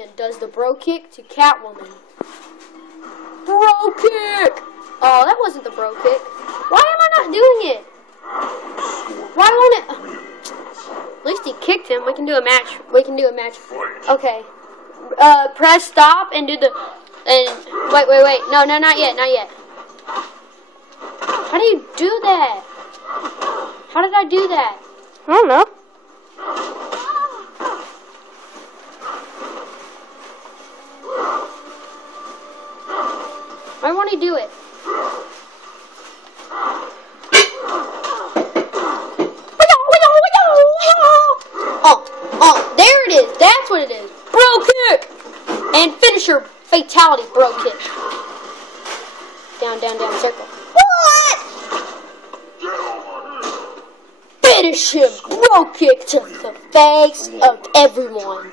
And does the bro kick to Catwoman. Bro kick! Oh, that wasn't the bro kick. Why am I not doing it? Why won't it? At least he kicked him. We can do a match. Okay. Press stop and do the. And wait. No, not yet. How do you do that? How did I do that? I don't know. Why won't he do it? Oh, there it is. That's what it is. Bro kick! And finisher fatality bro kick. Down, circle. What? Finish him. Bro kick to the face of everyone.